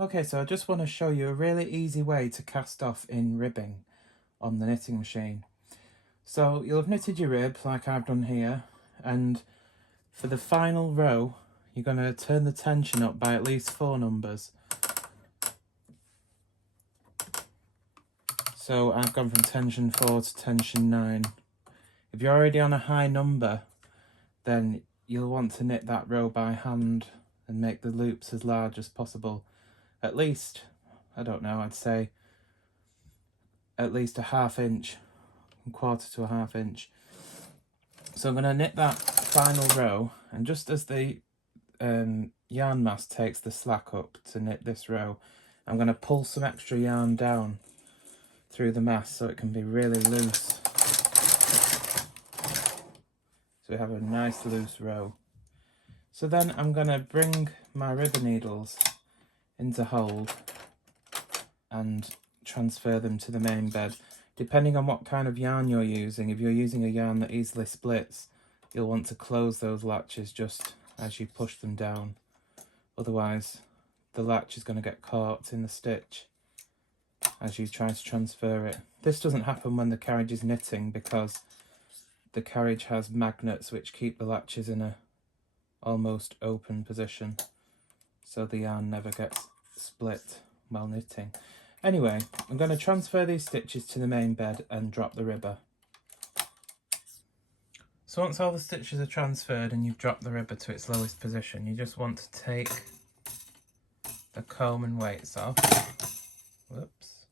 Okay, so I just want to show you a really easy way to cast off in ribbing on the knitting machine. So you'll have knitted your rib like I've done here, and for the final row you're going to turn the tension up by at least 4 numbers. So I've gone from tension 4 to tension 9. If you're already on a high number, then you'll want to knit that row by hand and make the loops as large as possible. At least, I don't know, I'd say at least a ½ inch, a quarter to a ½ inch. So I'm going to knit that final row, and just as the yarn mass takes the slack up to knit this row, I'm going to pull some extra yarn down through the mass so it can be really loose. So we have a nice loose row. So then I'm going to bring my ribbon needles into hold and transfer them to the main bed. Depending on what kind of yarn you're using, if you're using a yarn that easily splits, you'll want to close those latches just as you push them down. Otherwise, the latch is going to get caught in the stitch as you try to transfer it. This doesn't happen when the carriage is knitting because the carriage has magnets which keep the latches in a almost open position, so the yarn never gets split while knitting. Anyway, I'm going to transfer these stitches to the main bed and drop the ribber. So once all the stitches are transferred and you've dropped the ribber to its lowest position, you just want to take the comb and weights off. Whoops.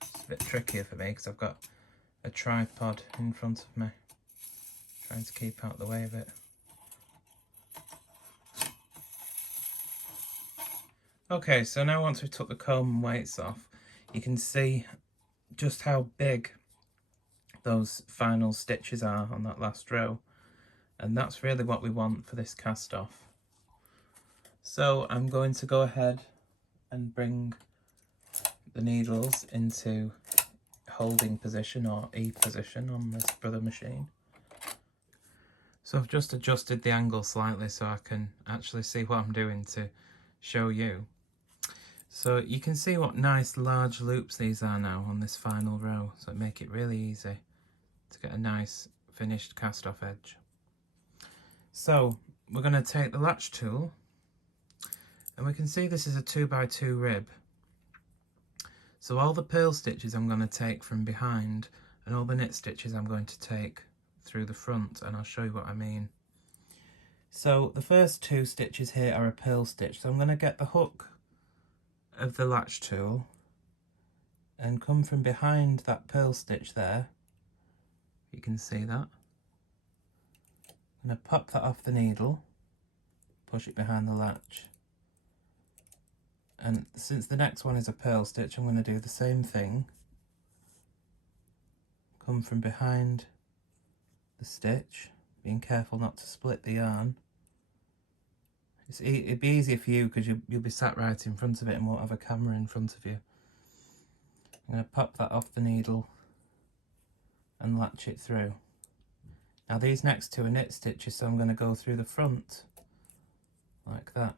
It's a bit trickier for me because I've got a tripod in front of me, trying to keep out the way of it. Okay, so now once we've took the comb and weights off, you can see just how big those final stitches are on that last row, and that's really what we want for this cast off. So I'm going to go ahead and bring the needles into holding position, or E position, on this Brother machine. So I've just adjusted the angle slightly so I can actually see what I'm doing to show you. So you can see what nice large loops these are now on this final row, so it make it really easy to get a nice finished cast off edge. So we're going to take the latch tool, and we can see this is a 2x2 rib. So all the purl stitches I'm going to take from behind, and all the knit stitches I'm going to take through the front, and I'll show you what I mean. So the first 2 stitches here are a purl stitch, so I'm going to get the hook of the latch tool and come from behind that purl stitch there. You can see that. I'm going to pop that off the needle, push it behind the latch, and since the next one is a purl stitch, I'm going to do the same thing. Come from behind the stitch, being careful not to split the yarn. It'd be easier for you because you'll be sat right in front of it and won't have a camera in front of you. I'm going to pop that off the needle and latch it through. Now these next 2 are knit stitches, so I'm going to go through the front like that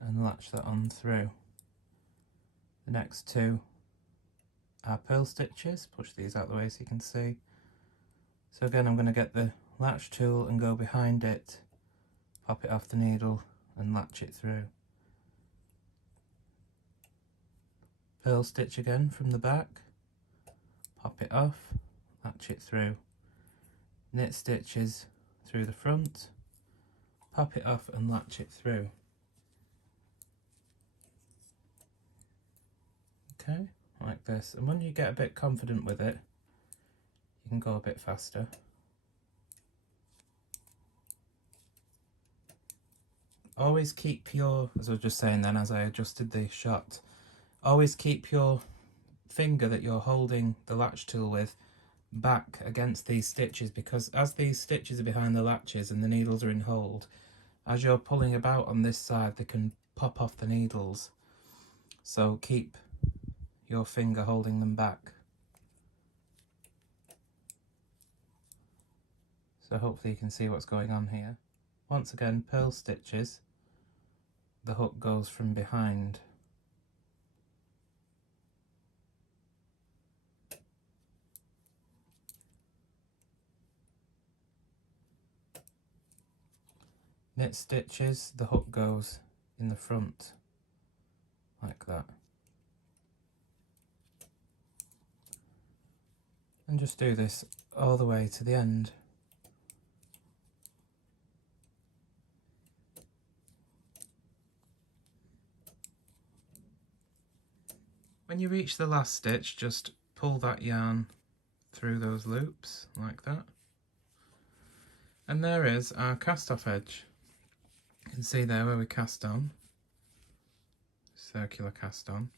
and latch that on through. The next 2 are purl stitches. Push these out the way so you can see. So again, I'm going to get the latch tool and go behind it, pop it off the needle and latch it through. Purl stitch again from the back, pop it off, latch it through. Knit stitches through the front, pop it off and latch it through. Okay, like this. And when you get a bit confident with it, you can go a bit faster. Always keep your, as I was just saying then as I adjusted the shot, always keep your finger that you're holding the latch tool with back against these stitches, because as these stitches are behind the latches and the needles are in hold, as you're pulling about on this side they can pop off the needles, so keep your finger holding them back. So so hopefully you can see what's going on here. Once again, purl stitches, the hook goes from behind. Knit stitches, the hook goes in the front, like that. And just do this all the way to the end. When you reach the last stitch, just pull that yarn through those loops, like that. And there is our cast off edge. You can see there where we cast on, circular cast on.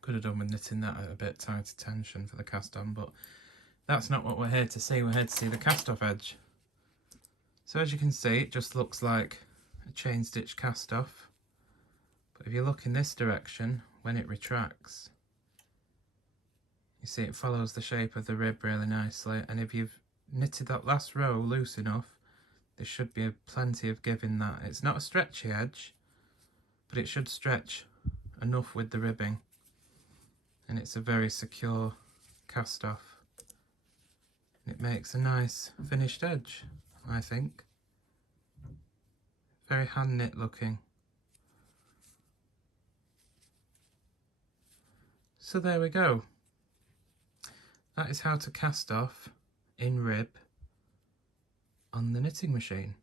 Could have done with knitting that at a bit tighter tension for the cast on, but that's not what we're here to see. We're here to see the cast off edge. So as you can see, it just looks like a chain stitch cast off. But if you look in this direction, when it retracts, you see it follows the shape of the rib really nicely. And if you've knitted that last row loose enough, there should be plenty of give in that. It's not a stretchy edge, but it should stretch enough with the ribbing. And it's a very secure cast off. It makes a nice finished edge, I think. Very hand knit looking. So there we go. That is how to cast off in rib on the knitting machine.